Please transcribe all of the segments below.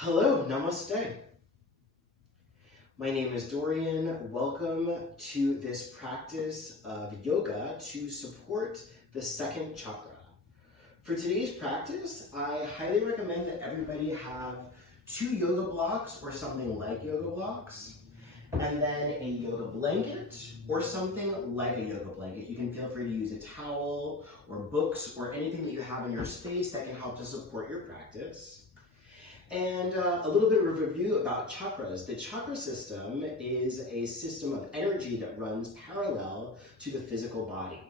Hello, namaste. My name is Dorian. Welcome to this practice of yoga to support the second chakra. For today's practice, I highly recommend that everybody have 2 yoga blocks or something like yoga blocks, and then a yoga blanket or something like a yoga blanket. You can feel free to use a towel or books or anything that you have in your space that can help to support your practice. And a little bit of a review about chakras. The chakra system is a system of energy that runs parallel to the physical body.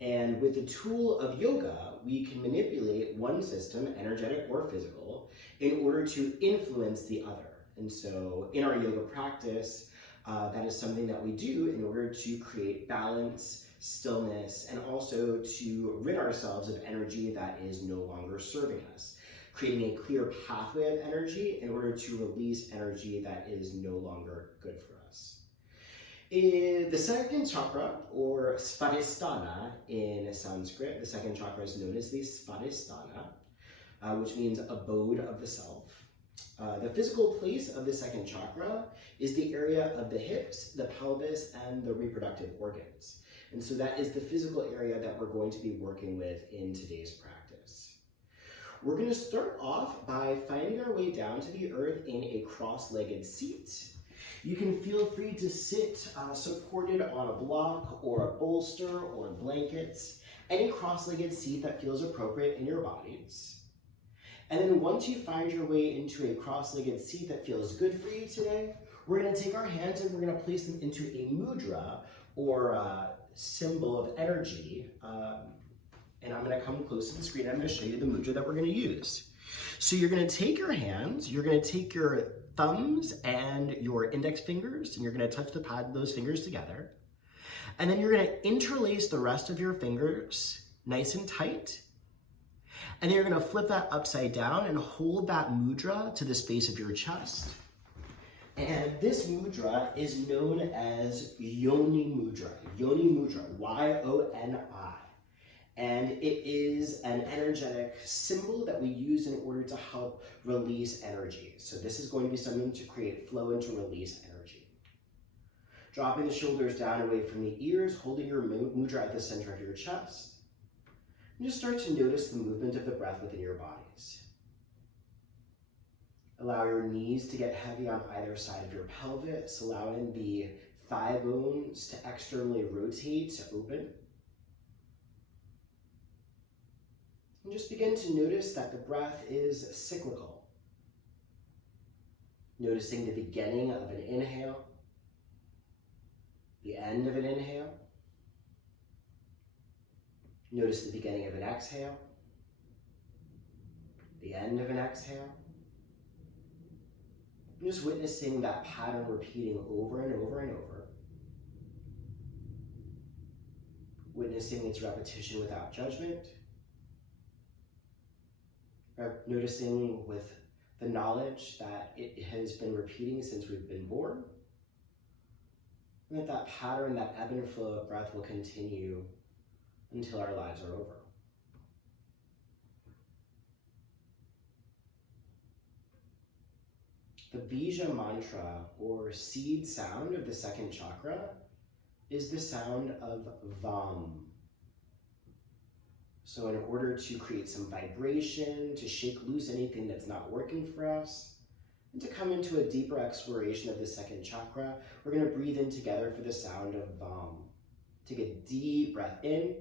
And with the tool of yoga, we can manipulate one system, energetic or physical, in order to influence the other. And so in our yoga practice, that is something that we do in order to create balance, stillness, and also to rid ourselves of energy that is no longer serving us, creating a clear pathway of energy in order to release energy that is no longer good for us. The second chakra, or Svadhisthana in Sanskrit, the second chakra is known as the Svadhisthana, which means abode of the self. The physical place of the second chakra is the area of the hips, the pelvis, and the reproductive organs. And so that is the physical area that we're going to be working with in today's practice. We're going to start off by finding our way down to the earth in a cross-legged seat. You can feel free to sit supported on a block or a bolster or blankets, any cross-legged seat that feels appropriate in your bodies. And then once you find your way into a cross-legged seat that feels good for you today, we're going to take our hands and we're going to place them into a mudra, or symbol of energy. And I'm going to come close to the screen. I'm going to show you the mudra that we're going to use. So you're going to take your hands, you're going to take your thumbs and your index fingers, and you're going to touch the pad of those fingers together. And then you're going to interlace the rest of your fingers nice and tight. And then you're going to flip that upside down and hold that mudra to the space of your chest. And this mudra is known as Yoni Mudra, Y-O-N-I. And it is an energetic symbol that we use in order to help release energy. So this is going to be something to create flow and to release energy. Dropping the shoulders down away from the ears, holding your mudra at the center of your chest. And just start to notice the movement of the breath within your bodies. Allow your knees to get heavy on either side of your pelvis, allowing the thigh bones to externally rotate, to open. And just begin to notice that the breath is cyclical. Noticing the beginning of an inhale, the end of an inhale. Notice the beginning of an exhale, the end of an exhale. And just witnessing that pattern repeating over and over and over. Witnessing its repetition without judgment. Noticing with the knowledge that it has been repeating since we've been born. And that pattern, that ebb and flow of breath will continue until our lives are over. The bija mantra, or seed sound of the second chakra, is the sound of Vam. So in order to create some vibration, to shake loose anything that's not working for us, and to come into a deeper exploration of the second chakra, we're going to breathe in together for the sound of Vam. Take a deep breath in.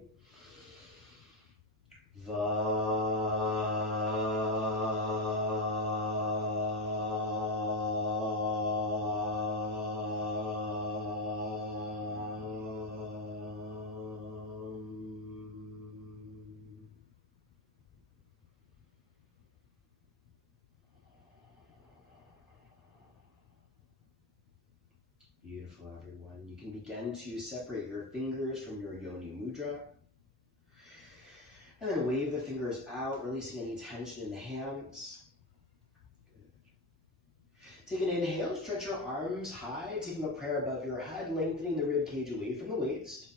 Beautiful, everyone. You can begin to separate your fingers from your Yoni Mudra. And then wave the fingers out, releasing any tension in the hands. Good. Take an inhale, stretch your arms high, taking a prayer above your head, lengthening the rib cage away from the waist.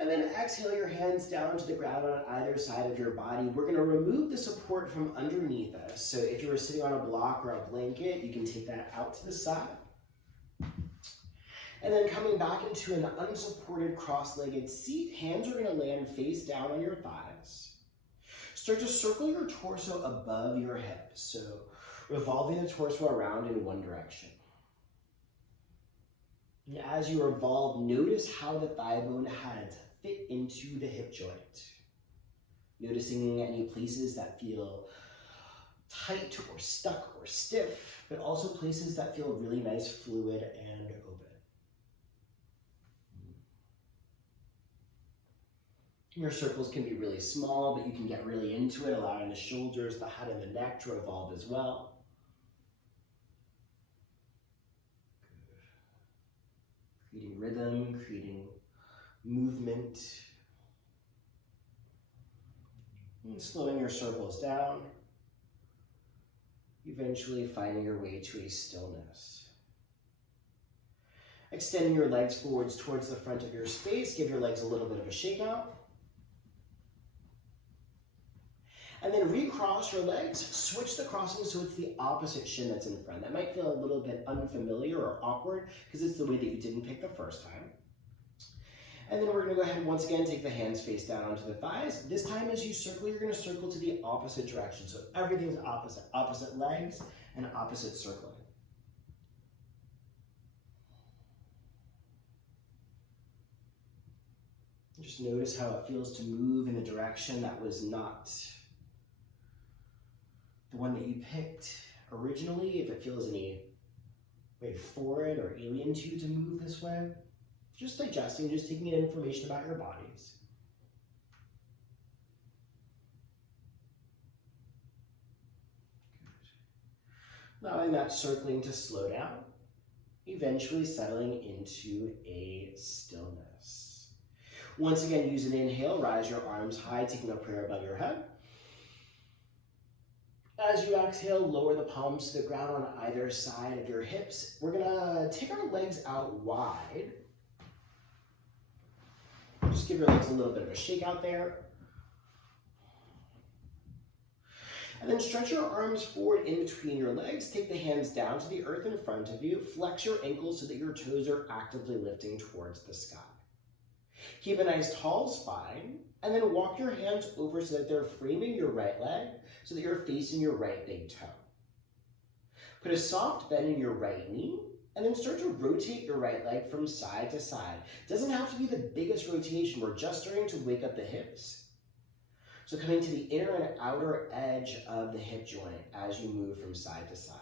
And then exhale your hands down to the ground on either side of your body. We're going to remove the support from underneath us. So if you were sitting on a block or a blanket, you can take that out to the side. And then coming back into an unsupported cross-legged seat, hands are going to land face down on your thighs. Start to circle your torso above your hips. So revolving the torso around in one direction. And as you revolve, notice how the thigh bone heads fit into the hip joint. Noticing any places that feel tight or stuck or stiff, but also places that feel really nice, fluid, and open. Your circles can be really small, but you can get really into it, allowing the shoulders, the head, and the neck to revolve as well. Creating rhythm, creating movement. And slowing your circles down. Eventually finding your way to a stillness. Extending your legs forwards towards the front of your space. Give your legs a little bit of a shake out. And then recross your legs, switch the crossing so it's the opposite shin that's in front. That might feel a little bit unfamiliar or awkward because it's the way that you didn't pick the first time. And then we're going to go ahead and once again take the hands face down onto the thighs. This time as you circle, you're going to circle to the opposite direction. So everything's opposite. Opposite legs and opposite circling. Just notice how it feels to move in a direction that was not the one that you picked originally, if it feels any way foreign or alien to you to move this way. Just digesting, just taking in information about your bodies. Good. Allowing that circling to slow down, eventually settling into a stillness. Once again, use an inhale, rise your arms high, taking a prayer above your head. As you exhale, lower the palms to the ground on either side of your hips. We're gonna take our legs out wide. Just give your legs a little bit of a shake out there. And then stretch your arms forward in between your legs. Take the hands down to the earth in front of you. Flex your ankles so that your toes are actively lifting towards the sky. Keep a nice tall spine. And then walk your hands over so that they're framing your right leg, so that you're facing your right big toe. Put a soft bend in your right knee, and then start to rotate your right leg from side to side. It doesn't have to be the biggest rotation. We're just starting to wake up the hips. So coming to the inner and outer edge of the hip joint as you move from side to side.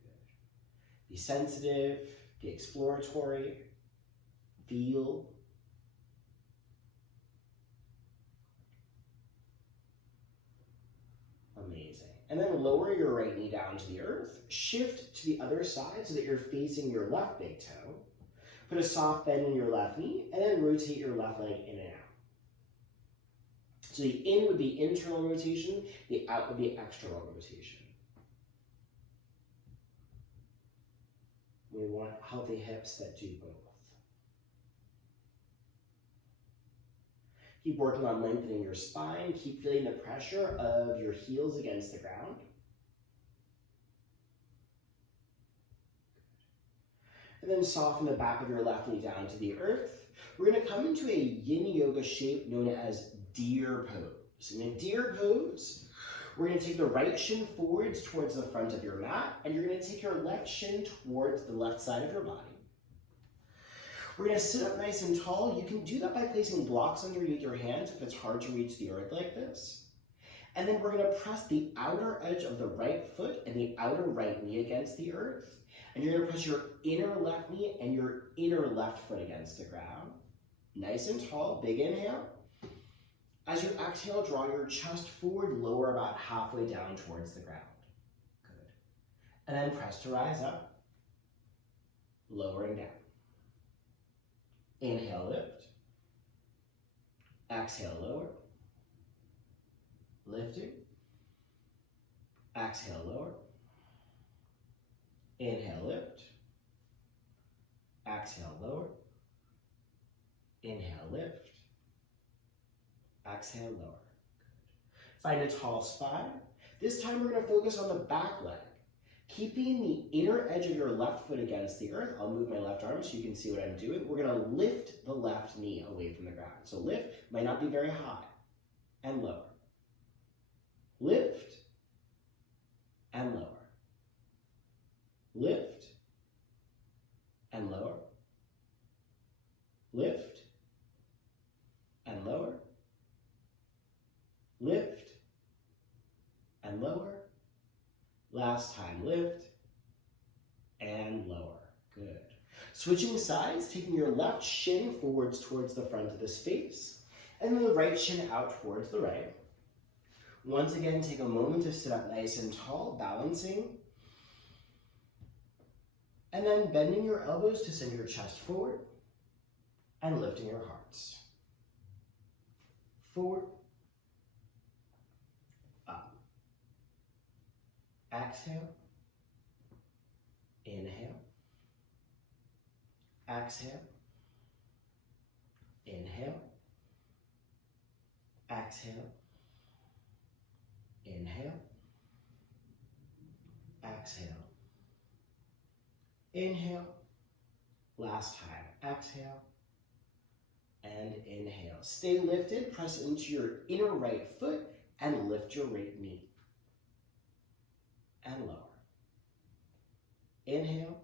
Good. Be sensitive, be exploratory, feel. Amazing. And then lower your right knee down to the earth. Shift to the other side so that you're facing your left big toe. Put a soft bend in your left knee, and then rotate your left leg in and out. So the in would be internal rotation, the out would be external rotation. We want healthy hips that do both. Keep working on lengthening your spine. Keep feeling the pressure of your heels against the ground. And then soften the back of your left knee down to the earth. We're going to come into a yin yoga shape known as deer pose. In a deer pose, we're going to take the right shin forwards towards the front of your mat, and you're going to take your left shin towards the left side of your body. We're going to sit up nice and tall. You can do that by placing blocks underneath your hands if it's hard to reach the earth like this. And then we're going to press the outer edge of the right foot and the outer right knee against the earth. And you're going to press your inner left knee and your inner left foot against the ground. Nice and tall, big inhale. As you exhale, draw your chest forward, lower about halfway down towards the ground. Good. And then press to rise up, lower and down. Inhale, lift. Exhale, lower. Lifting. Exhale, lower. Inhale, lift. Exhale, lower. Inhale, lift. Exhale, lower. Find a tall spine. This time we're going to focus on the back leg. Keeping the inner edge of your left foot against the earth. I'll move my left arm so you can see what I'm doing. We're going to lift the left knee away from the ground. So lift, might not be very high, and lower. Lift, and lower. Lift, and lower. Lift, and lower. Lift, and lower. Last time, lift, and lower. Good. Switching sides, taking your left shin forwards towards the front of the space, and then the right shin out towards the right. Once again, take a moment to sit up nice and tall, balancing. And then bending your elbows to send your chest forward, and lifting your hearts. Forward, up. Exhale, inhale, exhale, inhale, exhale, inhale, exhale, inhale, last time, exhale, and inhale. Stay lifted, press into your inner right foot, and lift your right knee. And lower. Inhale,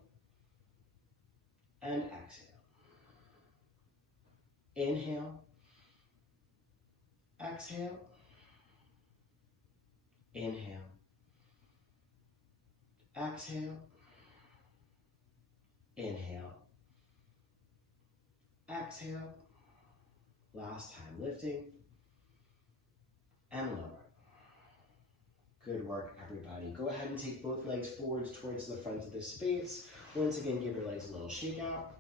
and exhale. Inhale, exhale, inhale, exhale, inhale, exhale, last time lifting, and lower. Good work, everybody. Go ahead and take both legs forwards towards the front of the space. Once again, give your legs a little shake out.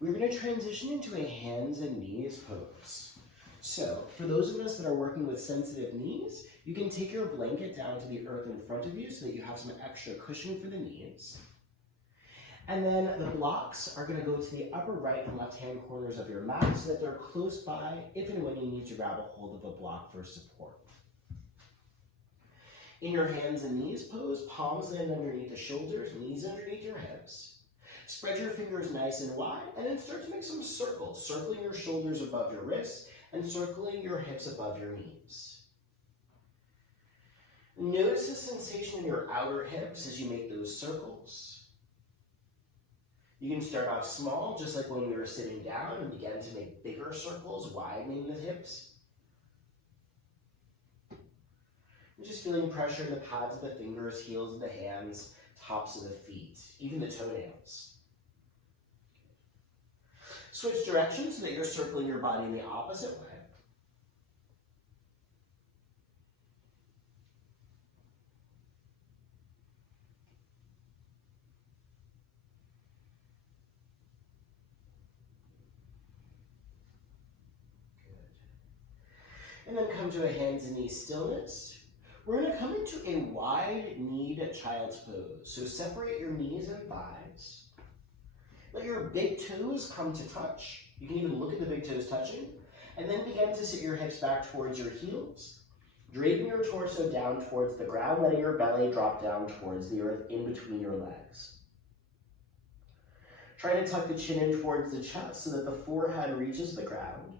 We're going to transition into a hands and knees pose. So, for those of us that are working with sensitive knees, you can take your blanket down to the earth in front of you so that you have some extra cushion for the knees. And then the blocks are going to go to the upper right and left hand corners of your mat so that they're close by if and when you need to grab a hold of a block for support. In your hands and knees pose, palms land underneath the shoulders, knees underneath your hips. Spread your fingers nice and wide, and then start to make some circles, circling your shoulders above your wrists and circling your hips above your knees. Notice the sensation in your outer hips as you make those circles. You can start off small, just like when we were sitting down, and begin to make bigger circles, widening the hips. And just feeling pressure in the pads of the fingers, heels of the hands, tops of the feet, even the toenails. Switch directions so that you're circling your body in the opposite way. And then come to a hands and knees stillness. We're going to come into a wide-kneed child's pose. So separate your knees and thighs. Let your big toes come to touch. You can even look at the big toes touching. And then begin to sit your hips back towards your heels, draping your torso down towards the ground, letting your belly drop down towards the earth in between your legs. Try to tuck the chin in towards the chest so that the forehead reaches the ground.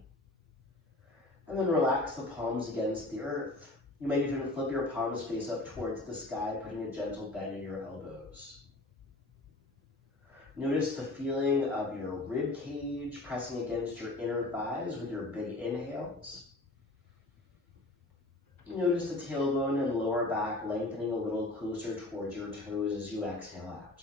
And then relax the palms against the earth. You might even flip your palms face up towards the sky, putting a gentle bend in your elbows. Notice the feeling of your rib cage pressing against your inner thighs with your big inhales. Notice the tailbone and lower back lengthening a little closer towards your toes as you exhale out.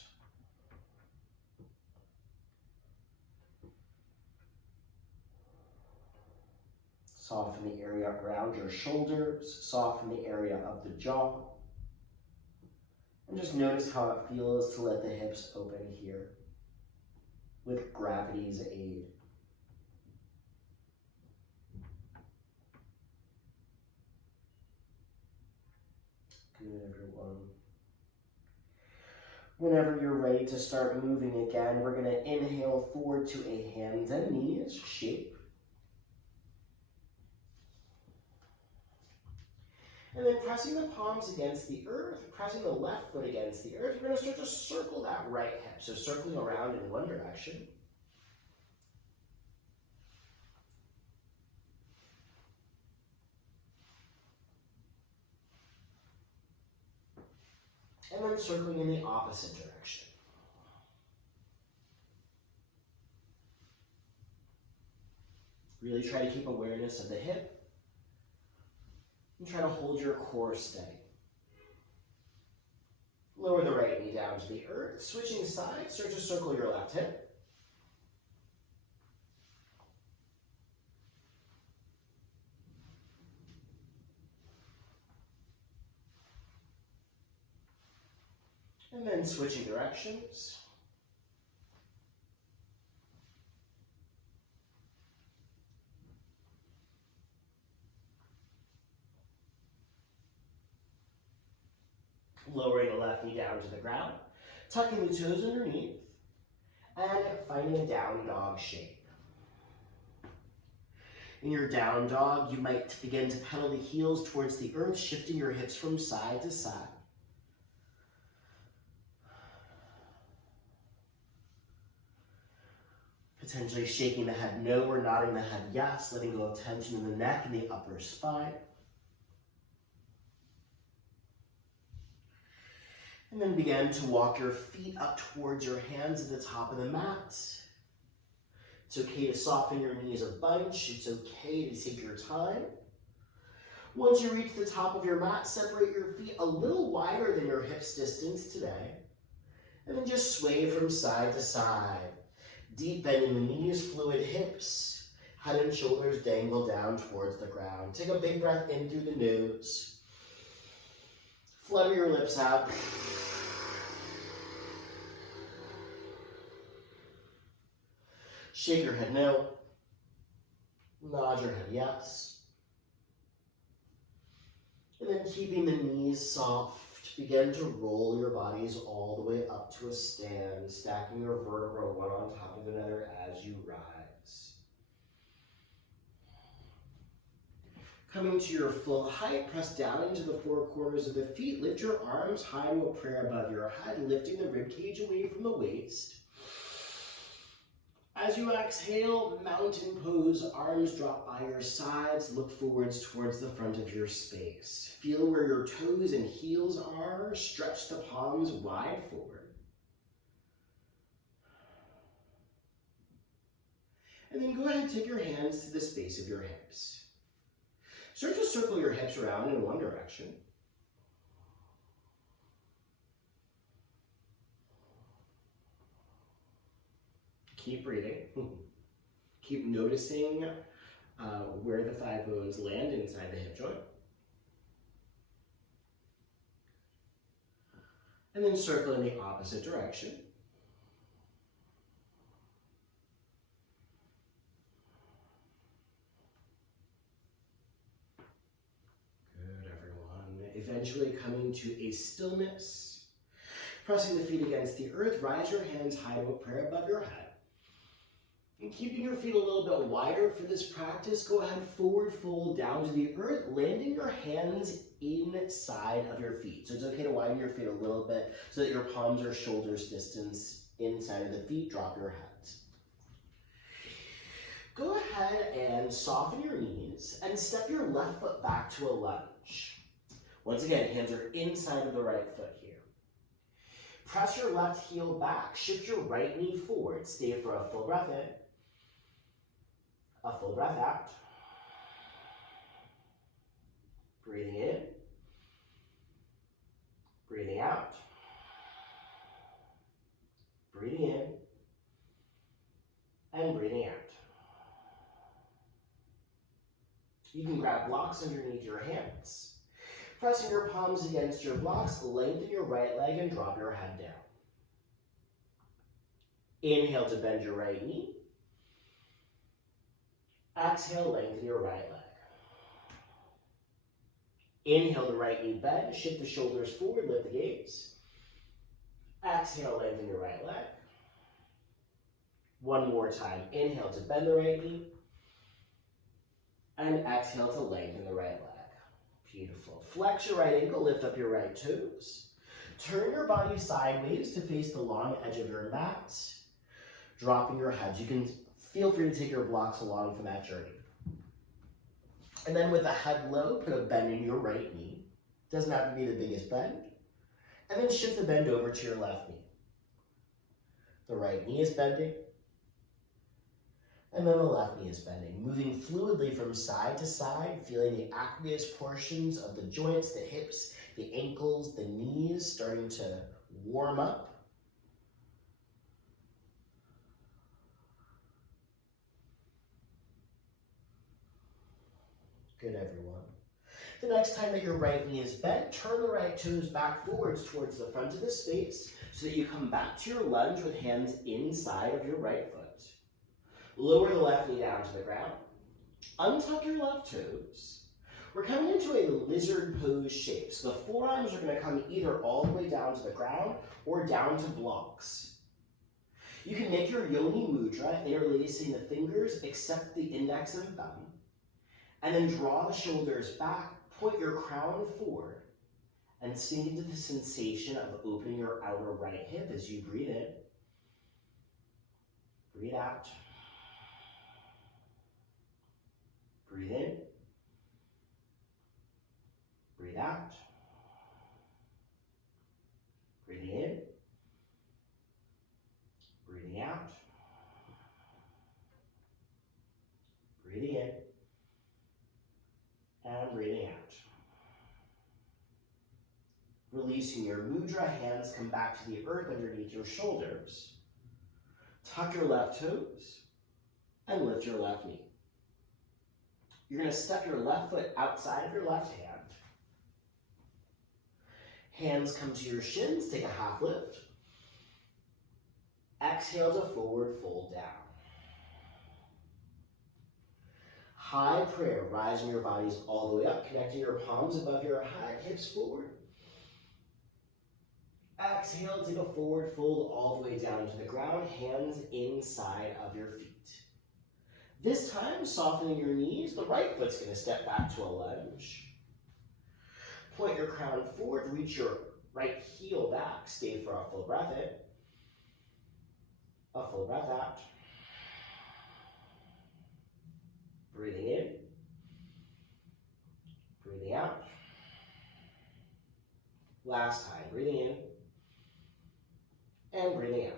Soften the area around your shoulders, soften the area of the jaw. And just notice how it feels to let the hips open here with gravity's aid. Good, everyone. Whenever you're ready to start moving again, we're going to inhale forward to a hands and knees shape. And then pressing the palms against the earth, pressing the left foot against the earth, we're going to start to circle that right hip. So circling around in one direction. And then circling in the opposite direction. Really try to keep awareness of the hip. And try to hold your core steady. Lower the right knee down to the earth. Switching sides, start to circle your left hip. And then switching directions. Lowering the left knee down to the ground, tucking the toes underneath, and finding a down dog shape. In your down dog, you might begin to pedal the heels towards the earth, shifting your hips from side to side. Potentially shaking the head no or nodding the head yes, letting go of tension in the neck and the upper spine. And then begin to walk your feet up towards your hands at the top of the mat. It's okay to soften your knees a bunch. It's okay to take your time. Once you reach the top of your mat, separate your feet a little wider than your hips distance today. And then just sway from side to side. Deep bending the knees, fluid hips. Head and shoulders dangle down towards the ground. Take a big breath in through the nose. Flutter your lips out. Shake your head no. Nod your head yes. And then keeping the knees soft, begin to roll your bodies all the way up to a stand, stacking your vertebra one on top of another as you rise. Coming to your full height, press down into the four corners of the feet. Lift your arms high to a prayer above your head, lifting the ribcage away from the waist. As you exhale, mountain pose, arms drop by your sides, look forwards towards the front of your space. Feel where your toes and heels are, stretch the palms wide forward. And then go ahead and take your hands to the space of your hips. Start to circle your hips around in one direction. Keep breathing. Keep noticing where the thigh bones land inside the hip joint. And then circle in the opposite direction. Good, everyone. Eventually coming to a stillness. Pressing the feet against the earth, rise your hands high to a prayer above your head. And keeping your feet a little bit wider for this practice, go ahead, forward fold down to the earth, landing your hands inside of your feet. So it's okay to widen your feet a little bit so that your palms are shoulders distance inside of the feet. Drop your heads. Go ahead and soften your knees and step your left foot back to a lunge. Once again, hands are inside of the right foot here. Press your left heel back, shift your right knee forward. Stay for a full breath in. A full breath out. Breathing in. Breathing out. Breathing in. And breathing out. You can grab blocks underneath your hands. Pressing your palms against your blocks, lengthen your right leg and drop your head down. Inhale to bend your right knee. Exhale, lengthen your right leg. Inhale, the right knee bend, shift the shoulders forward, lift the gaze. Exhale, lengthen your right leg. One more time. Inhale to bend the right knee. And exhale to lengthen the right leg. Beautiful. Flex your right ankle, lift up your right toes. Turn your body sideways to face the long edge of your mat. Dropping your head. You can feel free to take your blocks along for that journey. And then with the head low, put a bend in your right knee. Doesn't have to be the biggest bend. And then shift the bend over to your left knee. The right knee is bending. And then the left knee is bending. Moving fluidly from side to side, feeling the aqueous portions of the joints, the hips, the ankles, the knees starting to warm up. Good, everyone. The next time that your right knee is bent, turn the right toes back forwards towards the front of the space so that you come back to your lunge with hands inside of your right foot. Lower the left knee down to the ground. Untuck your left toes. We're coming into a lizard pose shape. So the forearms are going to come either all the way down to the ground or down to blocks. You can make your yoni mudra, interlacing the fingers except the index and thumb. And then draw the shoulders back, point your crown forward, and sink into the sensation of opening your outer right hip as you breathe in. Breathe out. Breathe in. Breathe out. Breathing in. Breathing out. Breathing in. And breathing out. Releasing your mudra, hands come back to the earth underneath your shoulders. Tuck your left toes and lift your left knee. You're going to step your left foot outside of your left hand. Hands come to your shins, take a half lift. Exhale to forward fold down. High prayer, rising your bodies all the way up, connecting your palms above your head, hips forward. Exhale, take a forward fold all the way down to the ground, hands inside of your feet. This time, softening your knees, the right foot's going to step back to a lunge. Point your crown forward, reach your right heel back, stay for a full breath in, a full breath out. Breathing in, breathing out. Last time, breathing in and breathing out.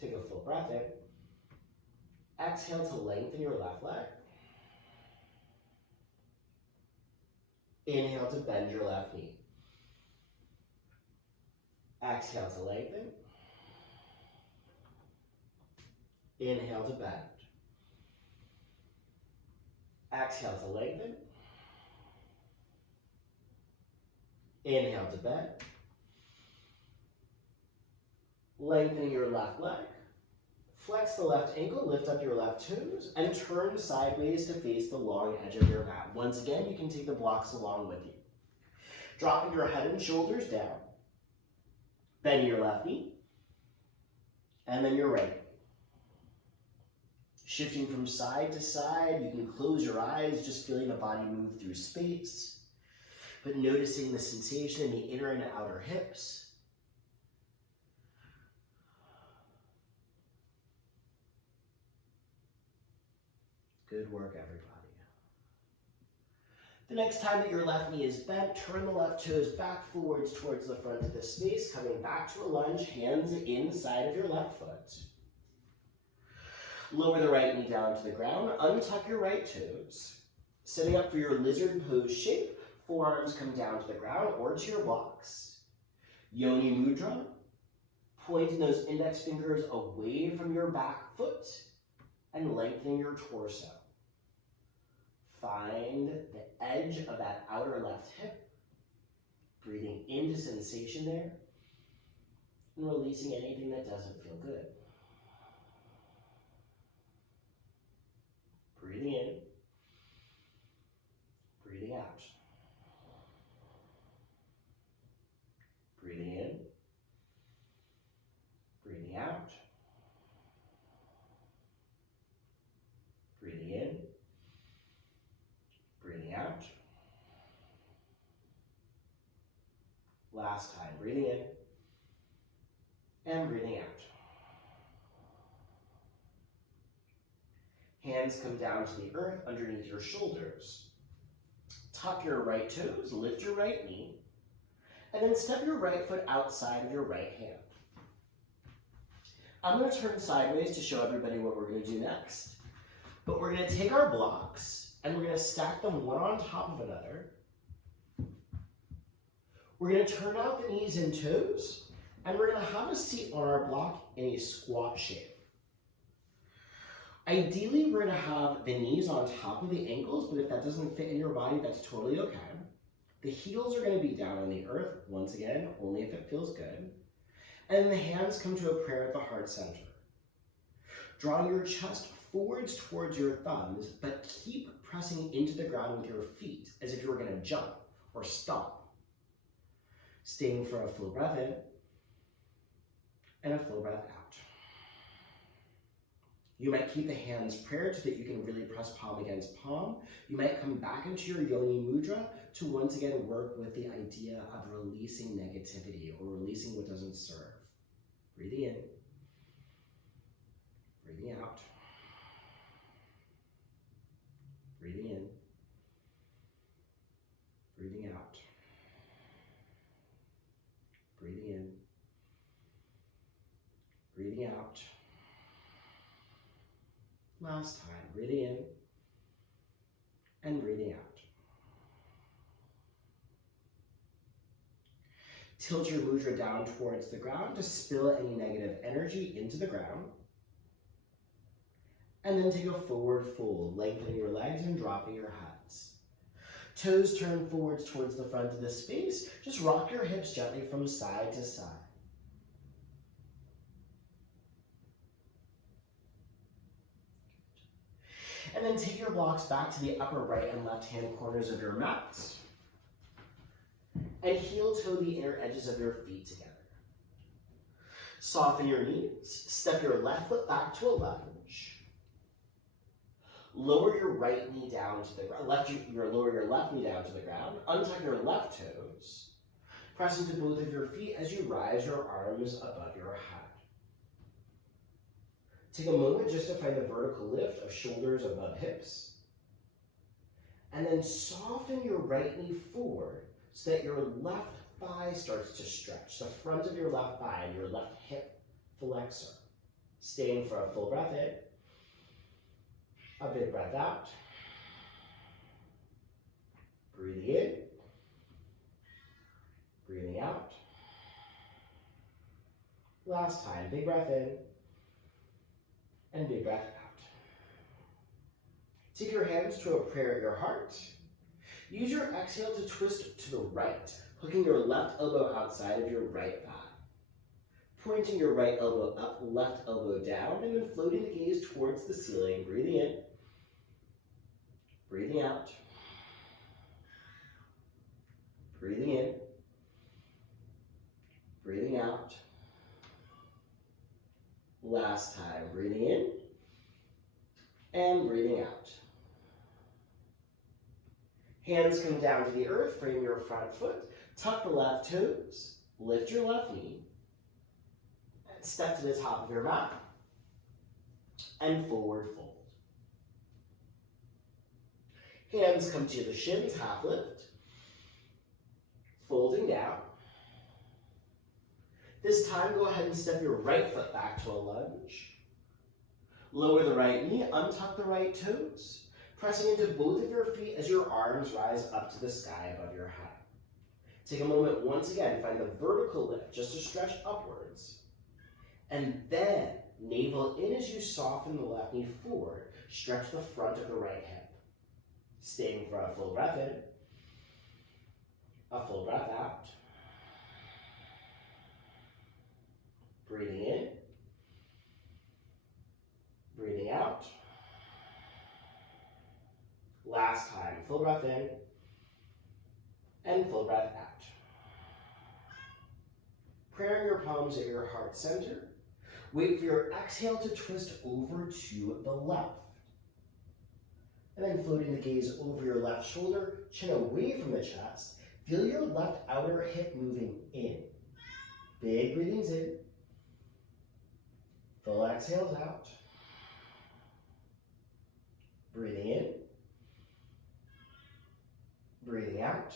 Take a full breath in. Exhale to lengthen your left leg. Inhale to bend your left knee. Exhale to lengthen. Inhale to bend. Exhale to lengthen. Inhale to bend. Lengthening your left leg. Flex the left ankle, lift up your left toes, and turn sideways to face the long edge of your mat. Once again, you can take the blocks along with you. Dropping your head and shoulders down. Bend your left knee, and then your right. Shifting from side to side, you can close your eyes, just feeling the body move through space, but noticing the sensation in the inner and outer hips. Good work, everybody. The next time that your left knee is bent, turn the left toes back forwards towards the front of the space, coming back to a lunge, hands inside of your left foot. Lower the right knee down to the ground, untuck your right toes. Setting up for your lizard pose shape, forearms come down to the ground or to your blocks. Yoni mudra, pointing those index fingers away from your back foot and lengthening your torso. Find the edge of that outer left hip, breathing into sensation there, and releasing anything that doesn't feel good. Breathing in, breathing out. Last time, breathing in and breathing out. Hands come down to the earth underneath your shoulders. Tuck your right toes, lift your right knee, and then step your right foot outside of your right hand. I'm going to turn sideways to show everybody what we're going to do next. But we're going to take our blocks and we're going to stack them one on top of another. We're going to turn out the knees and toes, and we're going to have a seat on our block in a squat shape. Ideally, we're going to have the knees on top of the ankles, but if that doesn't fit in your body, that's totally okay. The heels are going to be down on the earth, once again, only if it feels good. And the hands come to a prayer at the heart center. Drawing your chest forwards towards your thumbs, but keep pressing into the ground with your feet as if you were going to jump or stop. Staying for a full breath in and a full breath out. You might keep the hands prayed so that you can really press palm against palm. You might come back into your yoni mudra to once again work with the idea of releasing negativity or releasing what doesn't serve. Breathing in, breathing out, breathing in, breathing out, breathing in, breathing out. Last time, breathing in and breathing out. Tilt your mudra down towards the ground to spill any negative energy into the ground. And then take a forward fold, lengthening your legs and dropping your hands. Toes turn forwards towards the front of the space. Just rock your hips gently from side to side. And then take your blocks back to the upper right and left hand corners of your mats. And heel toe the inner edges of your feet together. Soften your knees. Step your left foot back to a lunge. Lower your right knee down to the ground. Lower your left knee down to the ground. Untuck your left toes. Press into both of your feet as you rise your arms above your head. Take a moment just to find the vertical lift of shoulders above hips. And then soften your right knee forward so that your left thigh starts to stretch. The front of your left thigh and your left hip flexor. Staying for a full breath in. A big breath out. Breathing in. Breathing out. Last time, big breath in. And big breath out. Take your hands to a prayer at your heart. Use your exhale to twist to the right, hooking your left elbow outside of your right thigh. Pointing your right elbow up, left elbow down, and then floating the gaze towards the ceiling. Breathing in, breathing out, breathing in, breathing out. Last time, breathing in and breathing out. Hands come down to the earth, frame your front foot, tuck the left toes, lift your left knee, and step to the top of your mat, and forward fold. Hands come to the shins, half lift, folding down. This time, go ahead and step your right foot back to a lunge. Lower the right knee, untuck the right toes, pressing into both of your feet as your arms rise up to the sky above your head. Take a moment once again, find the vertical lift just to stretch upwards. And then, navel in as you soften the left knee forward, stretch the front of the right hip. Staying for a full breath in, a full breath out. Breathing in, breathing out. Last time, full breath in, and full breath out. Praying your palms at your heart center. Wait for your exhale to twist over to the left. And then floating the gaze over your left shoulder, chin away from the chest, Feel your left outer hip moving in. Big breathings in. Full exhales out. Breathing in. Breathing out.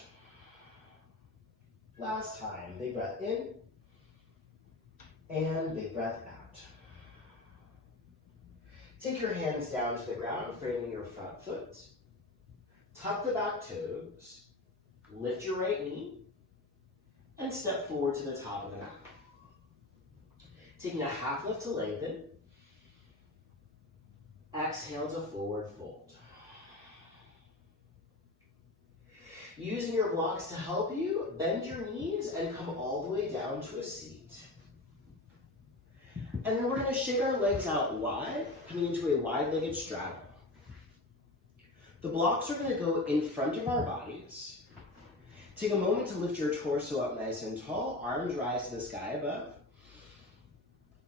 Last time, big breath in. And big breath out. Take your hands down to the ground, framing your front foot. Tuck the back toes. Lift your right knee. And step forward to the top of the mat. Taking a half lift to lengthen. Exhale to forward fold. Using your blocks to help you, bend your knees and come all the way down to a seat. And then we're going to shake our legs out wide, coming into a wide-legged straddle. The blocks are going to go in front of our bodies. Take a moment to lift your torso up nice and tall, arms rise to the sky above.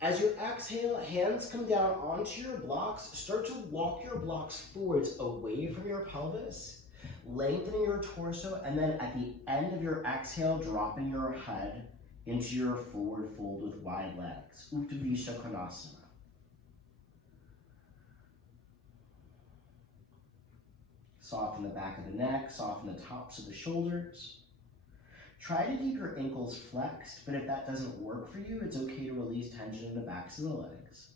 As you exhale, hands come down onto your blocks. Start to walk your blocks forwards away from your pelvis, lengthening your torso, and then at the end of your exhale, dropping your head into your forward fold with wide legs. Uttanasana Konasana. Soften the back of the neck, soften the tops of the shoulders. Try to keep your ankles flexed, but if that doesn't work for you, it's okay to release tension in the backs of the legs.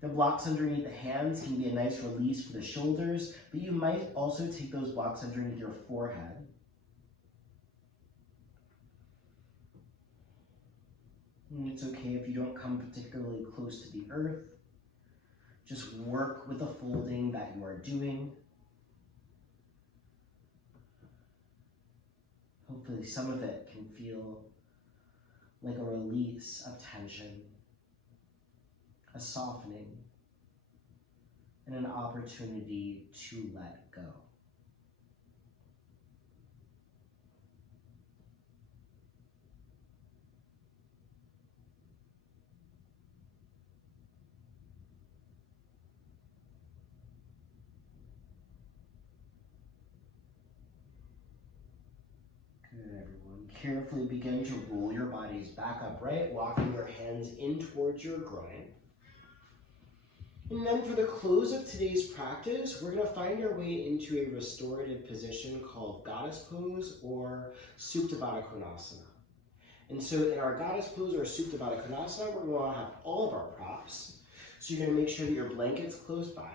The blocks underneath the hands can be a nice release for the shoulders, but you might also take those blocks underneath your forehead. And it's okay if you don't come particularly close to the earth. Just work with the folding that you are doing. Hopefully some of it can feel like a release of tension, a softening, and an opportunity to let go. Good, everyone. Carefully begin to roll your bodies back upright, walking your hands in towards your groin. And then for the close of today's practice, we're going to find our way into a restorative position called Goddess Pose or Supta Baddha Konasana. And so in our Goddess Pose or Supta Baddha Konasana, we're going to have all of our props. So you're going to make sure that your blanket's close by.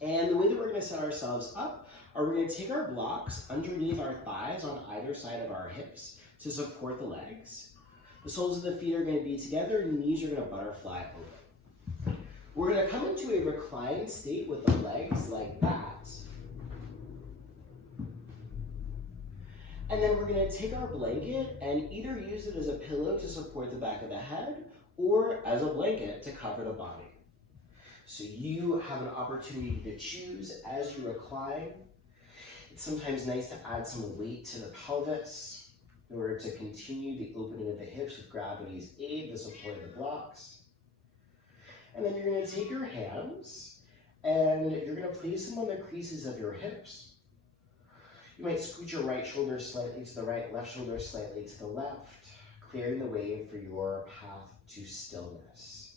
And the way that we're going to set ourselves up are we're going to take our blocks underneath our thighs on either side of our hips to support the legs. The soles of the feet are going to be together, knees are going to butterfly over. We're going to come into a reclined state with the legs like that. And then we're going to take our blanket and either use it as a pillow to support the back of the head or as a blanket to cover the body. So you have an opportunity to choose as you recline. It's sometimes nice to add some weight to the pelvis in order to continue the opening of the hips with gravity's aid to support the blocks. And then you're going to take your hands and you're going to place them on the creases of your hips. You might scoot your right shoulder slightly to the right, left shoulder slightly to the left, clearing the way for your path to stillness.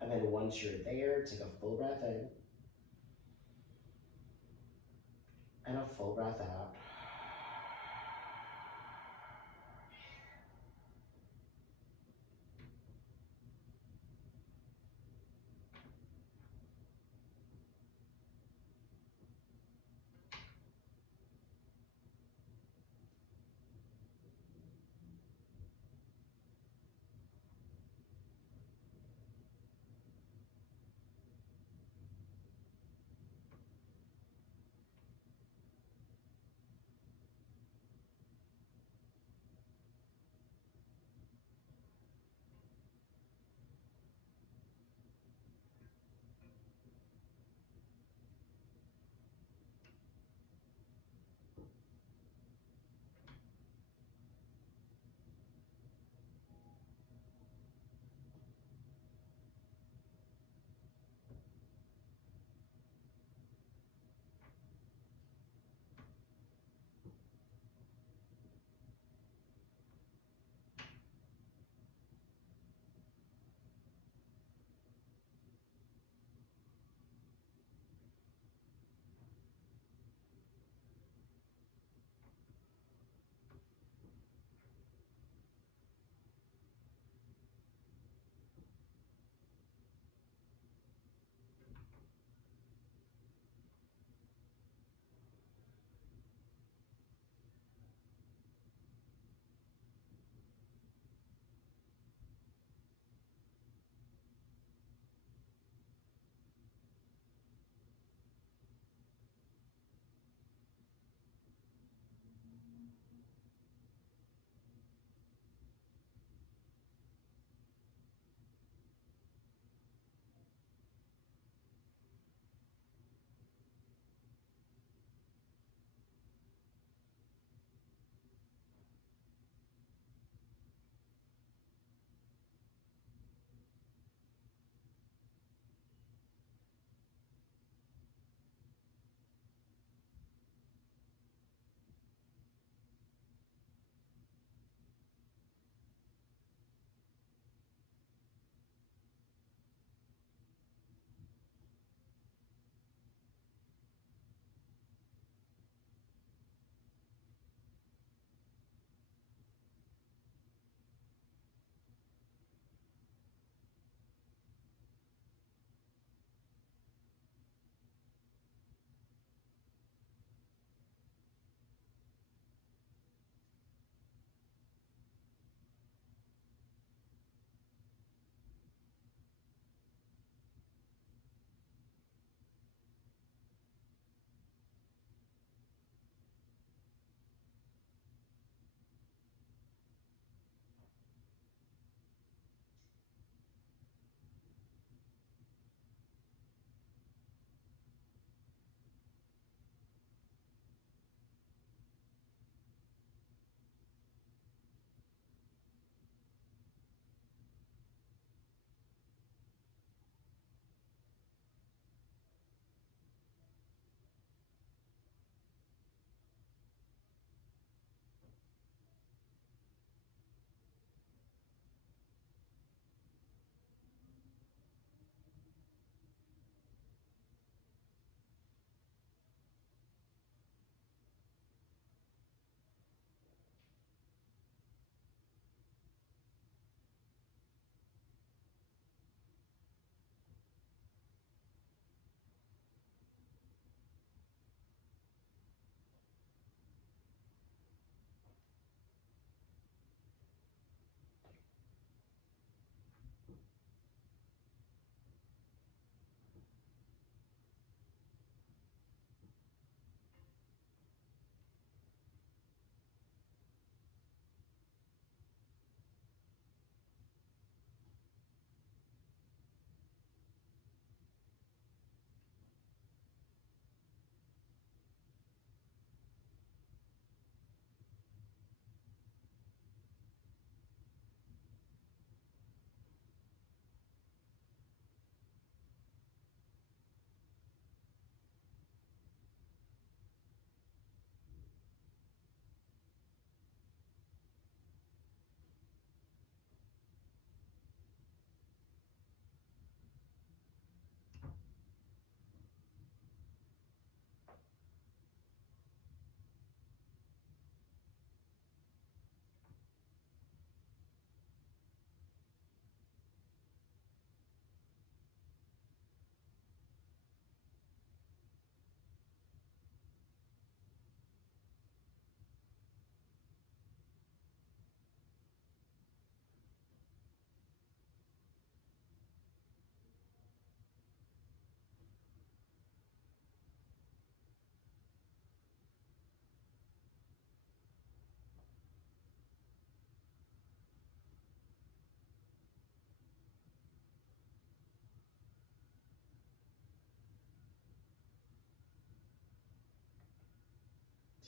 And then once you're there, take a full breath in and a full breath out.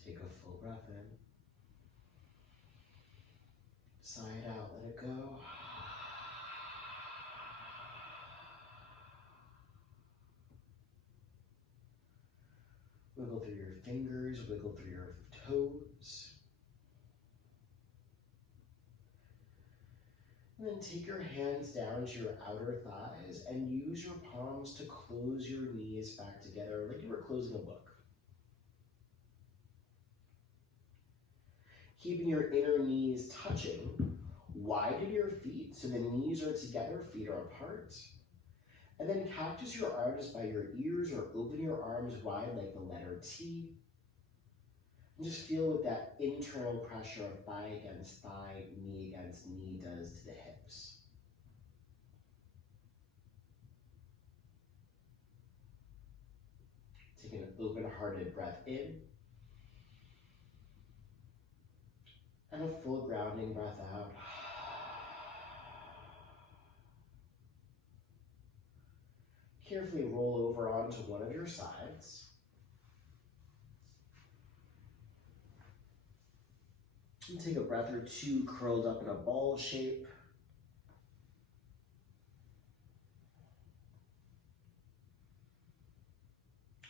Take a full breath in. Sigh it out, let it go. Wiggle through your fingers, wiggle through your toes. And then take your hands down to your outer thighs and use your palms to close your knees back together like you were closing a book. Keeping your inner knees touching, widen your feet so the knees are together, feet are apart. And then cactus your arms by your ears or open your arms wide like the letter T. And just feel what that internal pressure of thigh against thigh, knee against knee does to the hips. Take an open-hearted breath in. And a full grounding breath out. Carefully roll over onto one of your sides. And take a breath or two curled up in a ball shape.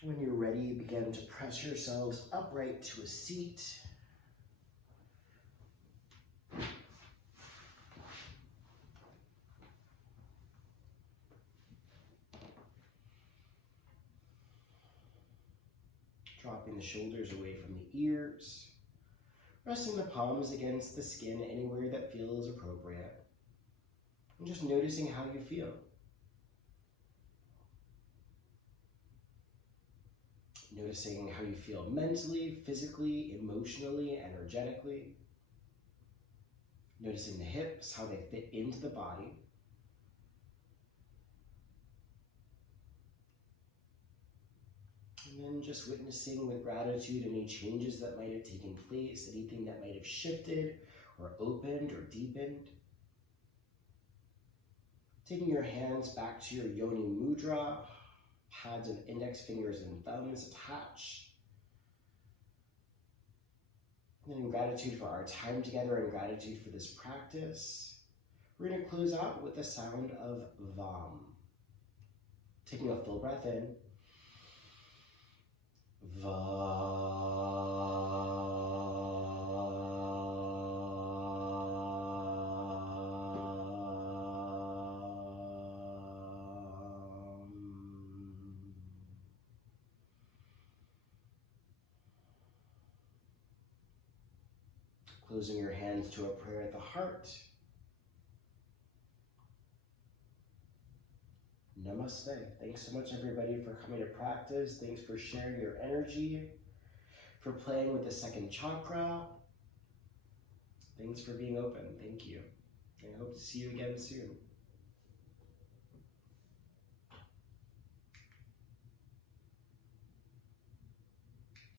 When you're ready, begin to press yourselves upright to a seat. Dropping the shoulders away from the ears. Resting the palms against the skin anywhere that feels appropriate. And just noticing how you feel. Noticing how you feel mentally, physically, emotionally, energetically. Noticing the hips, how they fit into the body. And then just witnessing with gratitude any changes that might have taken place, anything that might have shifted or opened or deepened. Taking your hands back to your yoni mudra, pads of index fingers and thumbs attached. And then in gratitude for our time together and gratitude for this practice, we're going to close out with the sound of Vam. Taking a full breath in. Closing your hands to a prayer at the heart. Namaste. Thanks so much, everybody, for coming to practice. Thanks for sharing your energy, for playing with the second chakra. Thanks for being open. Thank you. I hope to see you again soon.